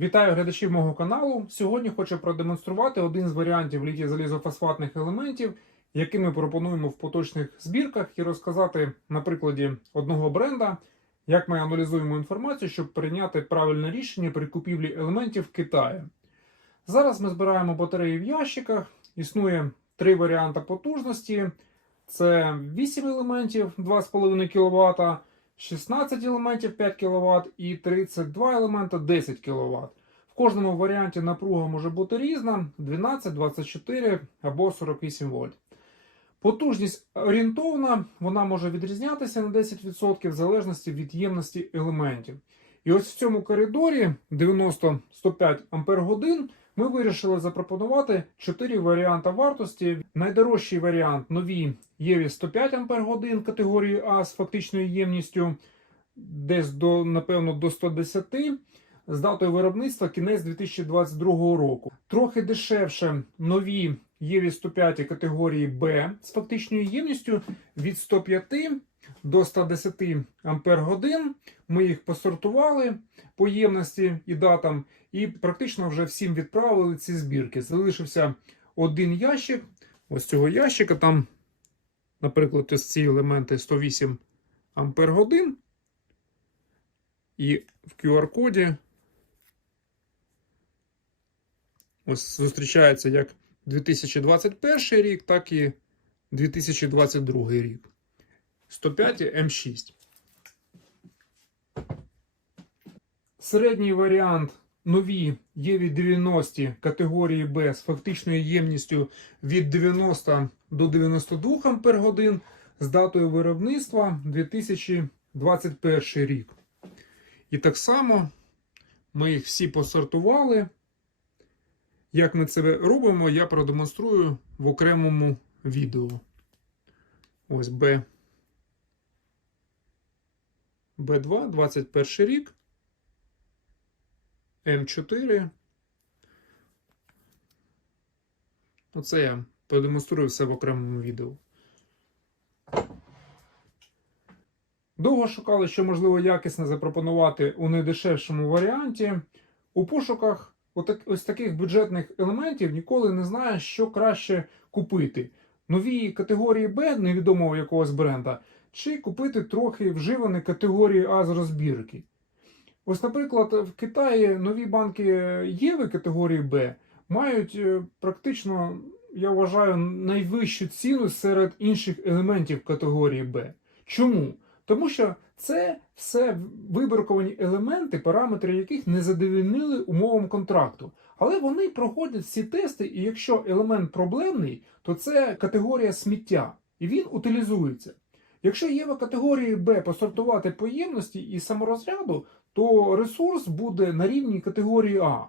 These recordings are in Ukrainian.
Вітаю глядачів мого каналу. Сьогодні хочу продемонструвати один з варіантів літій залізофосфатних елементів, які ми пропонуємо в поточних збірках, і розказати на прикладі одного бренда, як ми аналізуємо інформацію, щоб прийняти правильне рішення при купівлі елементів в Китаї. Зараз ми збираємо батареї в ящиках. Існує три варіанти потужності: це 8 елементів 2,5 кВт. 16 елементів 5 кВт і 32 елемента 10 кВт. В кожному варіанті напруга може бути різна: 12, 24 або 48 вольт. Потужність орієнтовна, вона може відрізнятися на 10% в залежності від ємності елементів. І ось в цьому коридорі 90-105 Ампер ми вирішили запропонувати 4 варіанти вартості. Найдорожчий варіант нові Єві 105 Ампер категорії А з фактичною ємністю десь до, напевно, до 110 з датою виробництва кінець 2022 року. Трохи дешевше нові Єві 105 категорії Б з фактичною ємністю від 105 до 110 Ампер Ми їх посортували по ємності і датам, і практично вже всім відправили ці збірки. Залишився один ящик. Ось цього ящика там, наприклад, ось ці елементи 108 Ампер. І в QR-коді ось зустрічається як 2021 рік, так і 2022 рік. 105 М6. Середній варіант нові Єві 90 категорії Б з фактичною ємністю від 90 до 92 Ампер з датою виробництва 2021 рік. І так само ми їх всі посортували. Як ми це робимо, я продемонструю в окремому відео. Ось Б. Б2, 21 рік. М4. Оце я продемонструю все в окремому відео. Довго шукали, що можливо якісно запропонувати у найдешевшому варіанті. У пошуках ось таких бюджетних елементів ніколи не знаєш, що краще купити. Нові категорії Б, невідомого якогось бренда, чи купити трохи вживані категорії А з розбірки. Ось, наприклад, в Китаї нові банки Єви категорії Б мають е, практично, я вважаю, найвищу ціну серед інших елементів категорії Б. Чому? Тому що це все виборковані елементи, параметри яких не задовільнили умовам контракту. Але вони проходять всі тести, і якщо елемент проблемний, то це категорія сміття, і він утилізується. Якщо є в категорії Б посортувати по ємності і саморозряду, то ресурс буде на рівні категорії А.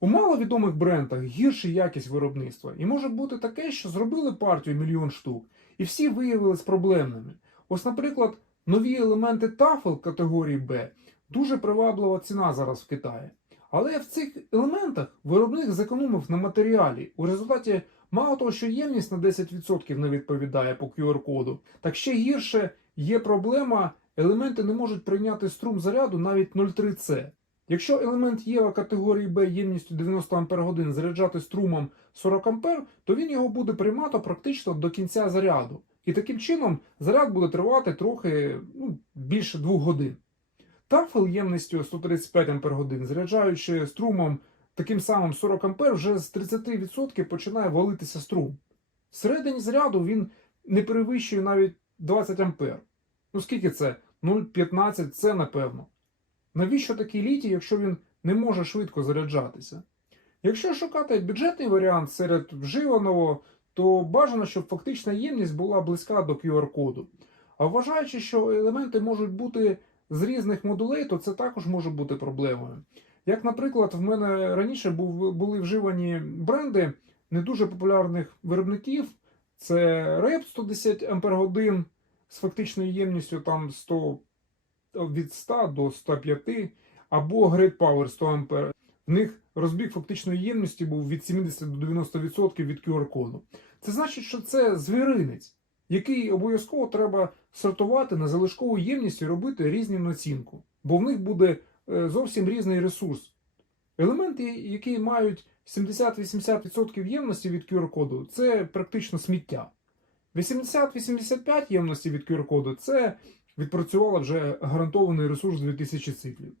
У маловідомих брендах гірша якість виробництва, і може бути таке, що зробили партію мільйон штук, і всі виявились проблемними. Ось, наприклад, нові елементи тафел категорії Б дуже приваблива ціна зараз в Китаї. Але в цих елементах виробник зекономив на матеріалі. У результаті, мало того, що ємність на 10% не відповідає по QR-коду, так ще гірше є проблема, елементи не можуть прийняти струм заряду навіть 0,3С. Якщо елемент Єва категорії Б ємністю 90 Ах заряджати струмом 40 А, то він його буде приймати практично до кінця заряду. І таким чином заряд буде тривати трохи ну, більше 2 годин. Тафел ємністю 135 Ах, заряджаючи струмом таким самим 40 А, вже з 30% починає валитися струм. Всередині заряду він не перевищує навіть 20 А. Ну скільки це? 0,15 це напевно. Навіщо такий літій, якщо він не може швидко заряджатися? Якщо шукати бюджетний варіант серед вживаного, то бажано, щоб фактична ємність була близька до QR-коду. А вважаючи, що елементи можуть бути з різних модулей, то це також може бути проблемою. Як, наприклад, в мене раніше був, були вживані бренди не дуже популярних виробників. Це REP 110 Ах з фактичною ємністю там 100, від 100 до 105, або Great Power 100 А. В них розбіг фактичної ємності був від 70 до 90% від QR-коду. Це значить, що це звіринець, який обов'язково треба сортувати на залишкову ємність і робити різну націнку. Бо в них буде зовсім різний ресурс Елементи, які мають 70-80% ємності від QR-коду, це практично сміття. 80-85 ємності від QR-коду це відпрацювала вже гарантований ресурс 2000 циклів.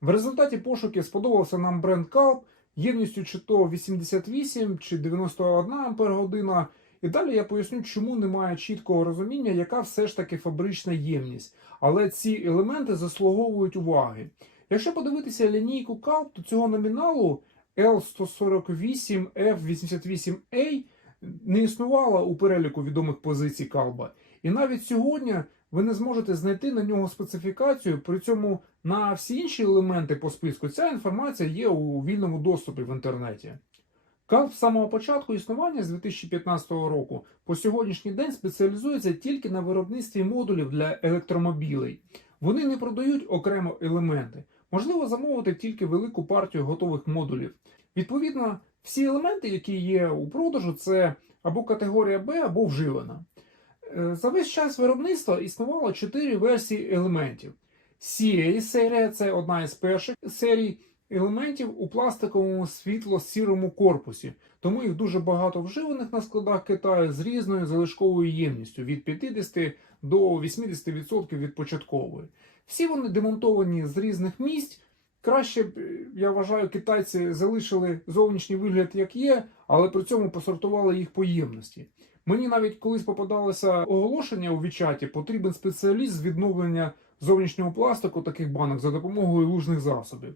В результаті пошуків сподобався нам бренд Calp ємністю чи то 88 чи 91 Ампер-година. І далі я поясню, чому немає чіткого розуміння, яка все ж таки фабрична ємність. Але ці елементи заслуговують уваги. Якщо подивитися лінійку Calp, то цього номіналу L148F88A не існувало у переліку відомих позицій Калба. І навіть сьогодні ви не зможете знайти на нього специфікацію, при цьому на всі інші елементи по списку ця інформація є у вільному доступі в інтернеті. Калп з самого початку існування з 2015 року по сьогоднішній день спеціалізується тільки на виробництві модулів для електромобілей. Вони не продають окремо елементи. Можливо замовити тільки велику партію готових модулів. Відповідно, всі елементи, які є у продажу, це або категорія Б, або вживана. Е, За весь час виробництва існувало 4 версії елементів. CA серія це одна із перших серій елементів у пластиковому світло-сірому корпусі, тому їх дуже багато вживаних на складах Китаю з різною залишковою ємністю від 50 до 80% від початкової. Всі вони демонтовані з різних місць. Краще я вважаю, китайці залишили зовнішній вигляд як є, але при цьому посортували їх по ємності. Мені навіть колись попадалося оголошення у Вічаті, потрібен спеціаліст з відновлення зовнішнього пластику таких банок за допомогою лужних засобів.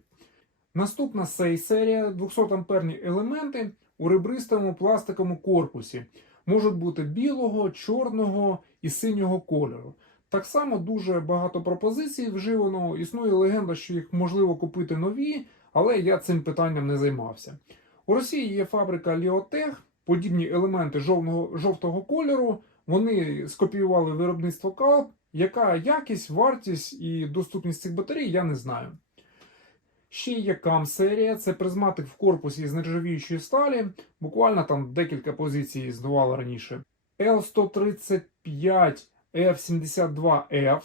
Наступна серія 200 амперні елементи у ребристому пластиковому корпусі можуть бути білого, чорного і синього кольору. Так само дуже багато пропозицій вживаного. Існує легенда, що їх можливо купити нові, але я цим питанням не займався. У Росії є фабрика Ліотех, подібні елементи жовтого, жовтого кольору. Вони скопіювали виробництво Калп. Яка якість, вартість і доступність цих батарей, я не знаю. Ще є кам серія, це призматик в корпусі з нержавіючої сталі. Буквально там декілька позицій здавало раніше. L135 F72F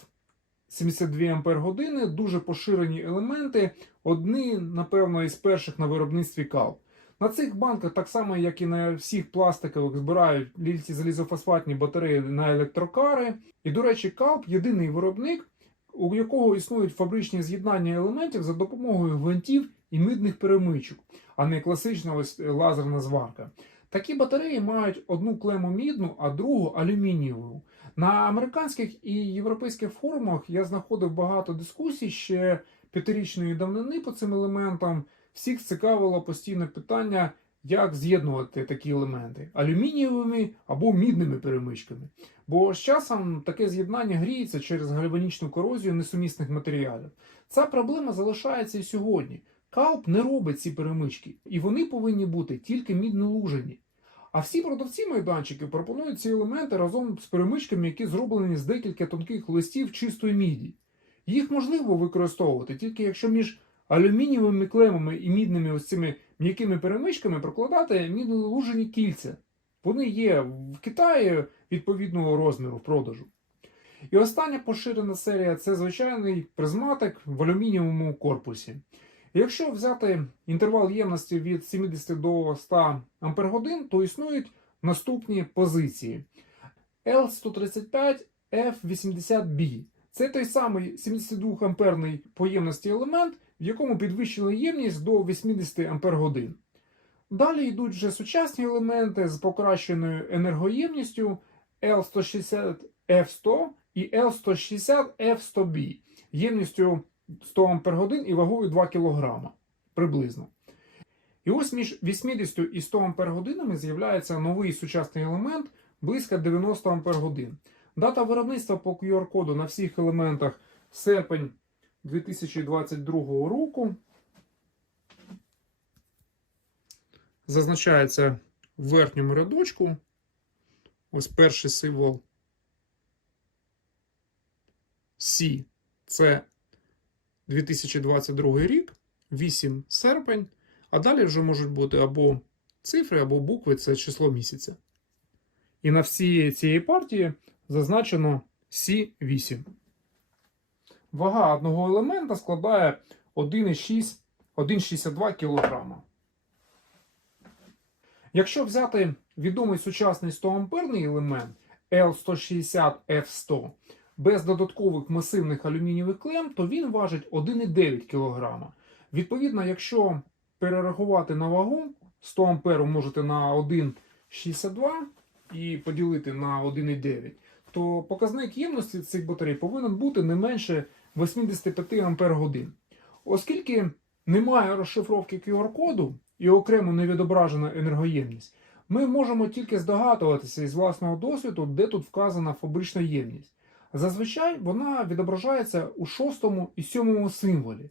72 Ампер години, дуже поширені елементи, одні, напевно, із перших на виробництві кал. На цих банках, так само, як і на всіх пластикових, збирають лільці залізофосфатні батареї на електрокари. І, до речі, Калп єдиний виробник, у якого існують фабричні з'єднання елементів за допомогою гвинтів і мидних перемичок, а не класична ось лазерна зварка. Такі батареї мають одну клему мідну, а другу алюмінієву. На американських і європейських форумах я знаходив багато дискусій ще п'ятирічної давнини по цим елементам. Всіх цікавило постійне питання, як з'єднувати такі елементи алюмінієвими або мідними перемичками. Бо з часом таке з'єднання гріється через гальванічну корозію несумісних матеріалів. Ця проблема залишається і сьогодні. Калп не робить ці перемички, і вони повинні бути тільки міднолужені. А всі продавці майданчики пропонують ці елементи разом з перемичками, які зроблені з декілька тонких листів чистої міді. Їх можливо використовувати тільки якщо між алюмінієвими клемами і мідними ось цими м'якими перемичками прокладати міднолужені кільця. Вони є в Китаї відповідного розміру в продажу. І остання поширена серія це звичайний призматик в алюмінієвому корпусі. Якщо взяти інтервал ємності від 70 до 100 Ампер то існують наступні позиції. L135 F80B. Це той самий 72 амперний по ємності елемент, в якому підвищили ємність до 80 Ампер Далі йдуть вже сучасні елементи з покращеною енергоємністю L160F100 і L160F100B ємністю 100 Ампер і вагою 2 кг приблизно. І ось між 80 і 100 Ампер з'являється новий сучасний елемент близько 90 Ампер Дата виробництва по QR-коду на всіх елементах серпень 2022 року. Зазначається в верхньому рядочку. Ось перший символ C це 2022 рік, 8 серпень, а далі вже можуть бути або цифри, або букви це число місяця. І на всій цієї партії зазначено C8. Вага одного елемента складає 1,6 1,62 кг. Якщо взяти відомий сучасний 100 амперний елемент L160F100 без додаткових масивних алюмінієвих клем, то він важить 1,9 кг. Відповідно, якщо перерахувати на вагу 100 ампер умножити на 1,62 і поділити на 1,9, то показник ємності цих батарей повинен бути не менше 85 ампер годин. Оскільки немає розшифровки QR-коду і окремо не відображена енергоємність, ми можемо тільки здогадуватися із власного досвіду, де тут вказана фабрична ємність. Зазвичай вона відображається у шостому і сьомому символі.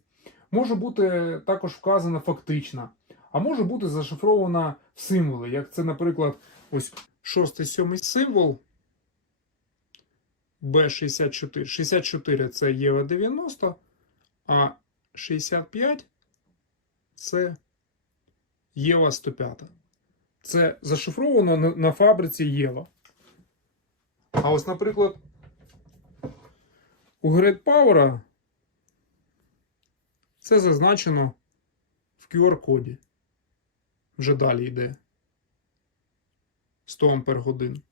Може бути також вказана фактична, а може бути зашифрована в символи, як це, наприклад, ось шостий сьомий символ B64. 64 це єва 90, а 65 це єва 105. Це зашифровано на, на фабриці Єва. А ось, наприклад, у Great Power це зазначено в QR-коді. Вже далі йде 100 Ампер годин.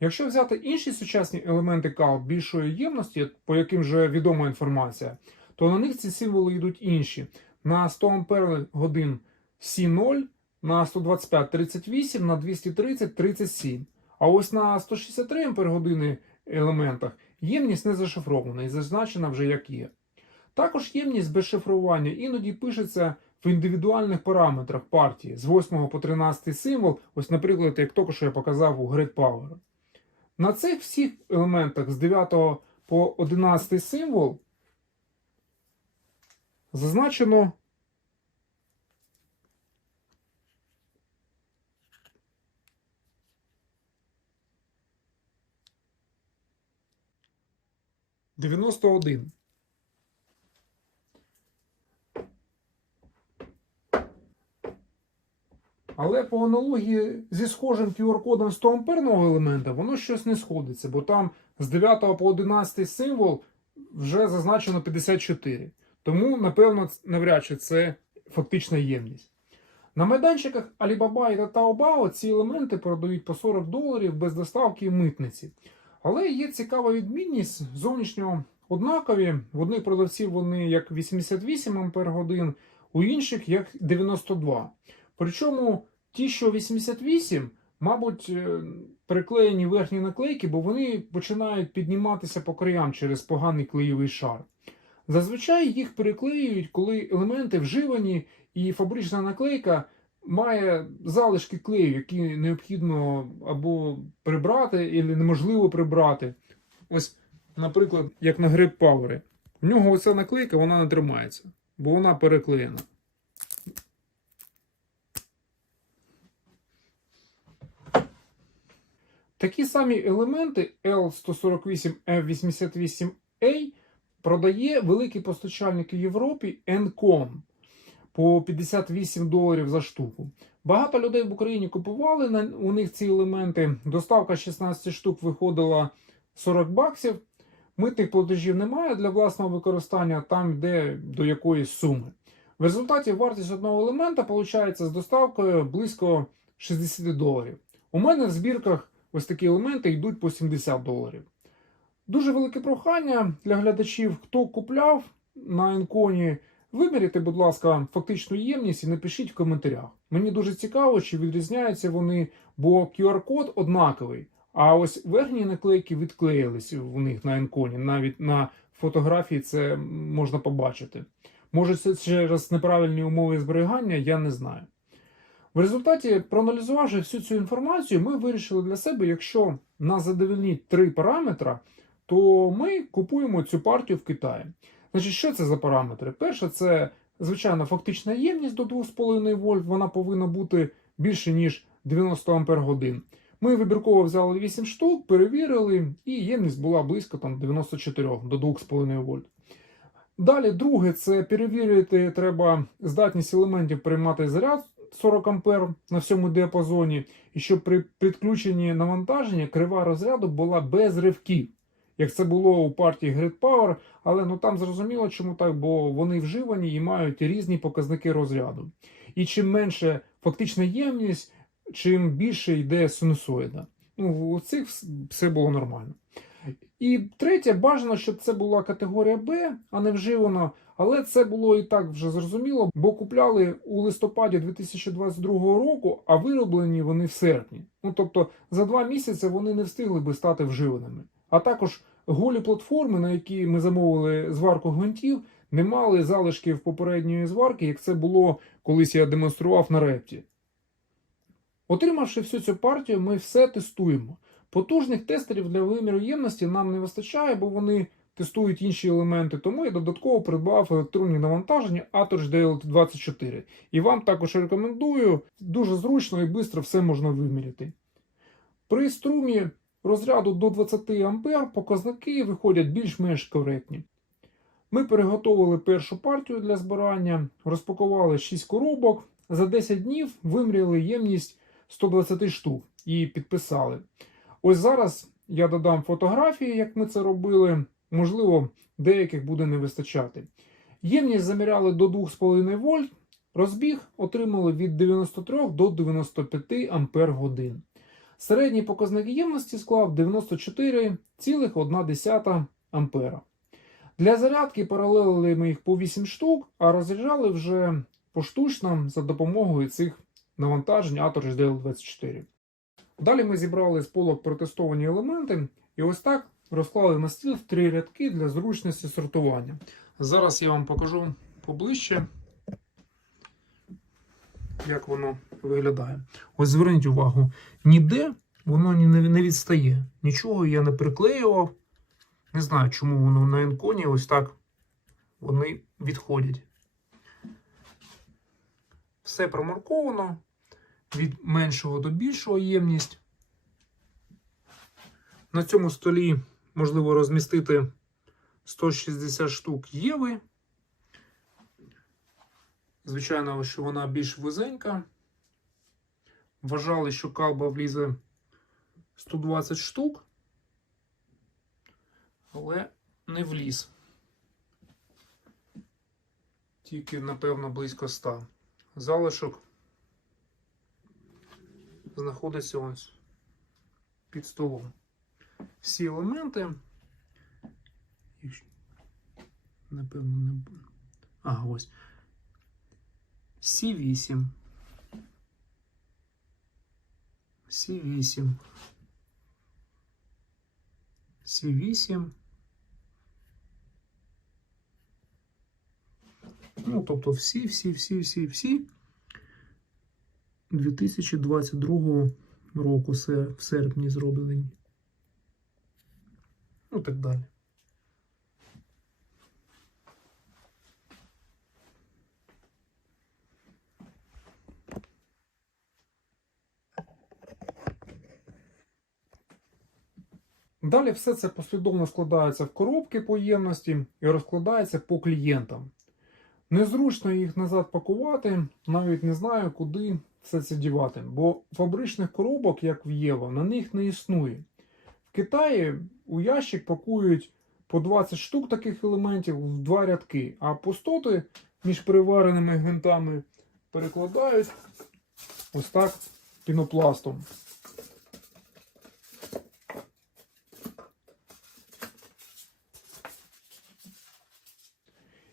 Якщо взяти інші сучасні елементи кал більшої ємності, по яким вже відома інформація, то на них ці символи йдуть інші. На 100 Ампер годин C0, на 125 38, на 230 37. А ось на 163 Ампер години елементах ємність не зашифрована і зазначена вже як є. Також ємність без шифрування іноді пишеться в індивідуальних параметрах партії з 8 по 13 символ, ось, наприклад, як тільки що я показав у Great Power. На цих всіх елементах з 9 по 11 символ зазначено дев'яносто один. Але по аналогії зі схожим QR-кодом 100 амперного елемента воно щось не сходиться, бо там з 9 по 11 символ вже зазначено 54. Тому, напевно, навряд чи це фактична ємність. На майданчиках Alibaba та Taobao ці елементи продають по 40 доларів без доставки і митниці. Але є цікава відмінність зовнішнього однакові. В одних продавців вони як 88 Ампер годин, у інших як 92. Причому ті, що 88, мабуть, е, приклеєні верхні наклейки, бо вони починають підніматися по краям через поганий клеєвий шар. Зазвичай їх переклеюють, коли елементи вживані, і фабрична наклейка має залишки клею, які необхідно або прибрати, або неможливо прибрати. Ось, наприклад, як на Power. У нього оця наклейка вона не тримається, бо вона переклеєна. Такі самі елементи L148F88A продає великий постачальник у Європі Encom по 58 доларів за штуку. Багато людей в Україні купували у них ці елементи. Доставка 16 штук виходила 40 баксів. Митних платежів немає для власного використання, там йде до якоїсь суми. В результаті вартість одного елемента виходить з доставкою близько 60 доларів. У мене в збірках ось такі елементи йдуть по 70 доларів. Дуже велике прохання для глядачів, хто купляв на інконі. Виміряйте, будь ласка, фактичну ємність і напишіть в коментарях. Мені дуже цікаво, чи відрізняються вони, бо QR-код однаковий. А ось верхні наклейки відклеїлись у них на інконі. Навіть на фотографії це можна побачити. Може, це через неправильні умови зберігання, я не знаю. В результаті, проаналізувавши всю цю інформацію, ми вирішили для себе, якщо нас задовольнить три параметри, то ми купуємо цю партію в Китаї. Значить, що це за параметри? Перше, це звичайно фактична ємність до 2,5 вольт. Вона повинна бути більше ніж 90 ампер годин. Ми вибірково взяли 8 штук, перевірили, і ємність була близько там 94 до 2,5 вольт. Далі, друге, це перевірити треба здатність елементів приймати заряд 40 ампер на всьому діапазоні, і щоб при підключенні навантаження крива розряду була без ривків. як це було у партії Grid Power, але ну там зрозуміло, чому так, бо вони вживані і мають різні показники розряду. І чим менше фактична ємність, чим більше йде синусоїда. Ну, у цих все було нормально. І третє, бажано, щоб це була категорія Б, а не вживана. Але це було і так вже зрозуміло, бо купляли у листопаді 2022 року, а вироблені вони в серпні. Ну тобто за два місяці вони не встигли би стати вживаними. А також голі платформи, на які ми замовили зварку гвинтів, не мали залишків попередньої зварки, як це було колись я демонстрував на репті. Отримавши всю цю партію, ми все тестуємо. Потужних тестерів для виміру ємності нам не вистачає, бо вони тестують інші елементи, тому я додатково придбав електронні навантаження Atoch DL24. І вам також рекомендую, дуже зручно і швидко все можна виміряти. При струмі розряду до 20 А показники виходять більш-менш коректні. Ми переготовили першу партію для збирання, розпакували 6 коробок. За 10 днів виміряли ємність 120 штук і підписали. Ось зараз я додам фотографії, як ми це робили. Можливо, деяких буде не вистачати. Ємність заміряли до 2,5 вольт, розбіг отримали від 93 до 95 ампер годин. Середній показник ємності склав 94,1 ампера. Для зарядки паралелили ми їх по 8 штук, а розряджали вже поштучно за допомогою цих навантажень Atoch DL24. Далі ми зібрали з полок протестовані елементи і ось так розклали на стіл в три рядки для зручності сортування. Зараз я вам покажу поближче, як воно виглядає. Ось зверніть увагу, ніде воно не відстає. Нічого я не приклеював. Не знаю, чому воно на енконі ось так вони відходять. Все промарковано від меншого до більшого ємність. На цьому столі можливо розмістити 160 штук єви. Звичайно, що вона більш вузенька. Вважали, що калба влізе 120 штук, але не вліз. Тільки, напевно, близько 100. Залишок знаходиться ось під столом. Всі елементи. Напевно, не буде. Ага, ось. Сі8. Сі8. Сі8. Ну, тобто всі, всі, всі, всі, всі 2022 року в серпні зроблені. Ну, так далі. Далі все це послідовно складається в коробки по ємності і розкладається по клієнтам. Незручно їх назад пакувати, навіть не знаю, куди все це дівати, бо фабричних коробок, як в Єва, на них не існує. В Китаї у ящик пакують по 20 штук таких елементів в два рядки, а пустоти між перевареними гвинтами перекладають ось так пінопластом.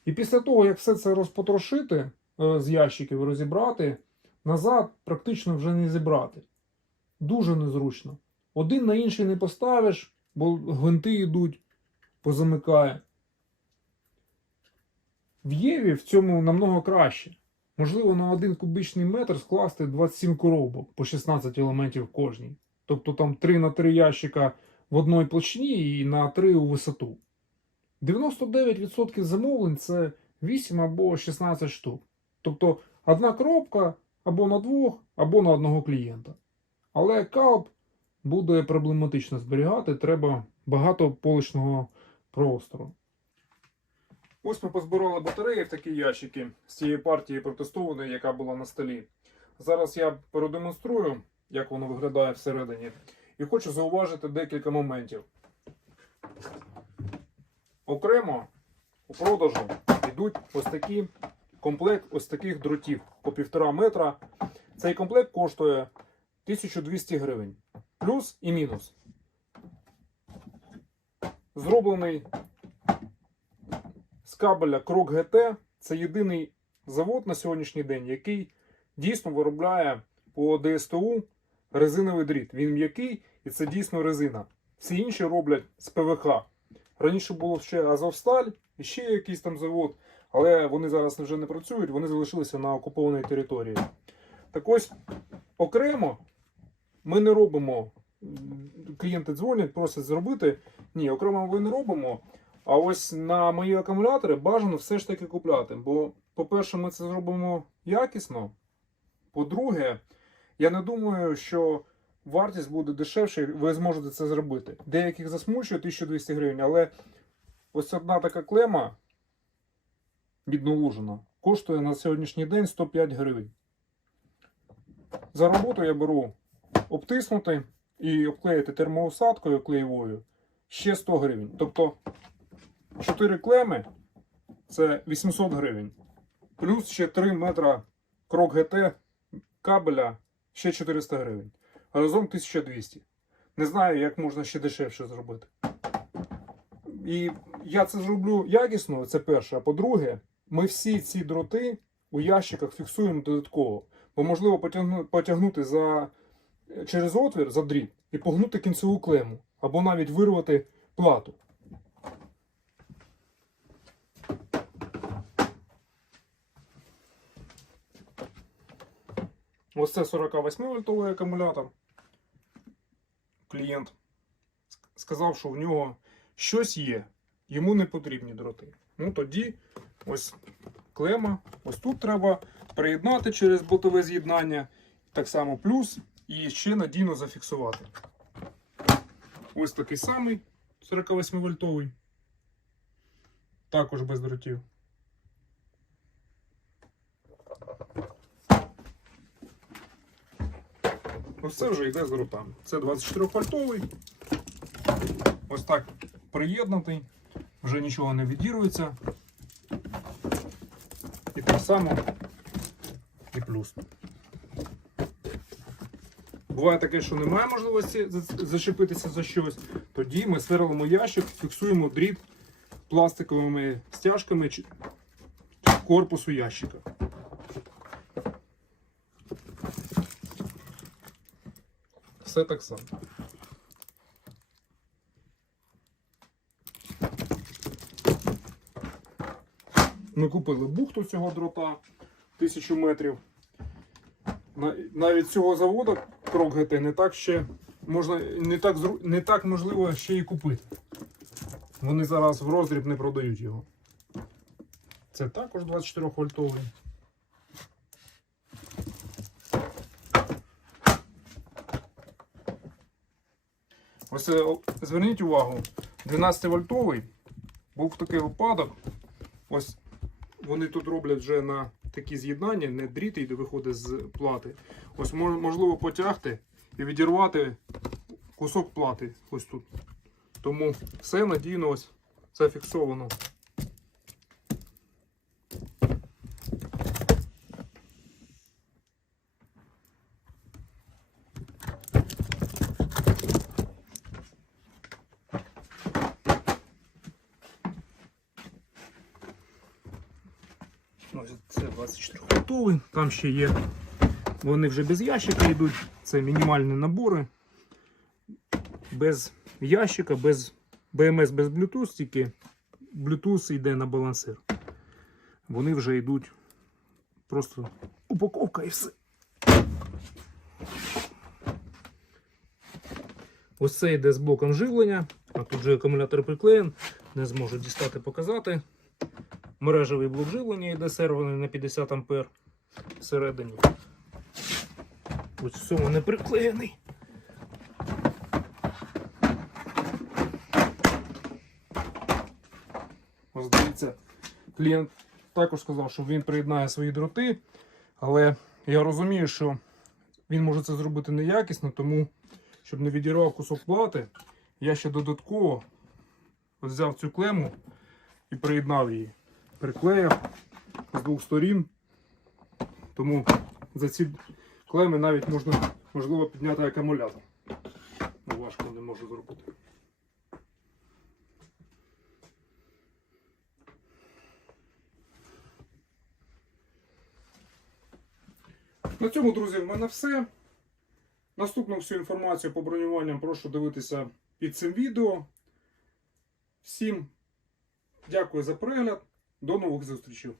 І після того, як все це розпотрошити е, з ящиків, розібрати, назад практично вже не зібрати. Дуже незручно. Один на інший не поставиш, бо гвинти йдуть, позамикає. В Єві в цьому намного краще. Можливо, на один кубічний метр скласти 27 коробок по 16 елементів кожній. Тобто там 3 на 3 ящика в одній площині і на 3 у висоту. 99% замовлень це 8 або 16 штук. Тобто одна коробка або на двох, або на одного клієнта. Але калп буде проблематично зберігати, треба багато поличного простору. Ось ми позбирали батареї в такі ящики з цієї партії протестованої, яка була на столі. Зараз я продемонструю, як воно виглядає всередині, і хочу зауважити декілька моментів. окремо у продажу йдуть ось такі комплект ось таких дротів по півтора метра. Цей комплект коштує 1200 гривень. Плюс і мінус. Зроблений з кабеля Крок ГТ. Це єдиний завод на сьогоднішній день, який дійсно виробляє по ДСТУ резиновий дріт. Він м'який і це дійсно резина. Всі інші роблять з ПВХ. Раніше було ще Азовсталь і ще якийсь там завод, але вони зараз вже не працюють, вони залишилися на окупованій території. Так ось окремо ми не робимо. Клієнти дзвонять, просять зробити. Ні, окремо ми не робимо. А ось на мої акумулятори бажано все ж таки купляти. Бо, по-перше, ми це зробимо якісно. По-друге, я не думаю, що вартість буде дешевше, ви зможете це зробити. Деяких засмучує 1200 гривень, але ось одна така клема відналужена коштує на сьогоднішній день 105 гривень. За роботу я беру обтиснути і обклеїти термоусадкою клеєвою ще 100 гривень. Тобто 4 клеми це 800 гривень. Плюс ще 3 метра крок ГТ кабеля ще 400 гривень. Разом 1200. Не знаю, як можна ще дешевше зробити. І я це зроблю якісно, це перше. А по-друге, ми всі ці дроти у ящиках фіксуємо додатково. Бо можливо потягнути за, через отвір за дріт і погнути кінцеву клему. Або навіть вирвати плату. Ось це 48 вольтовий акумулятор. Клієнт сказав, що в нього щось є, йому не потрібні дроти. Ну тоді ось клема. Ось тут треба приєднати через болтове з'єднання. Так само плюс і ще надійно зафіксувати. Ось такий самий 48 вольтовий. Також без дротів. Ось це вже йде з дротами. Це 24 вольтовий. Ось так приєднатий. Вже нічого не відірвується. І так само і плюс. Буває таке, що немає можливості зачепитися за щось. Тоді ми сверлимо ящик, фіксуємо дріт пластиковими стяжками корпусу ящика. Все так само. Ми купили бухту цього дрота 1000 метрів. Навіть цього заводу крок ГТ не так ще можна не так, не так можливо ще і купити. Вони зараз в роздріб не продають його. Це також 24 вольтовий. Ось е, зверніть увагу, 12 вольтовий був такий випадок. Ось вони тут роблять вже на такі з'єднання, не дріт йде виходить з плати. Ось можливо потягти і відірвати кусок плати ось тут. Тому все надійно ось зафіксовано. Ось це 24 готовий. Там ще є. Вони вже без ящика йдуть. Це мінімальні набори. Без ящика, без BMS, без Bluetooth, тільки Bluetooth йде на балансир. Вони вже йдуть просто упаковка і все. Ось це йде з блоком живлення. А тут же акумулятор приклеєн. Не зможу дістати показати. Мережевий блок живлення йде серверний на 50 А всередині. Ось цьому не приклеєний. Ось дивіться, клієнт також сказав, що він приєднає свої дроти, але я розумію, що він може це зробити неякісно, тому, щоб не відірвав кусок плати, я ще додатково взяв цю клему і приєднав її. Приклеїв з двох сторін. Тому за ці клеми навіть можна можливо підняти акумулятор. Ну, важко не можу зробити. На цьому, друзі, в мене все. Наступну всю інформацію по бронюванням прошу дивитися під цим відео. Всім дякую за перегляд. До нових зустрічей.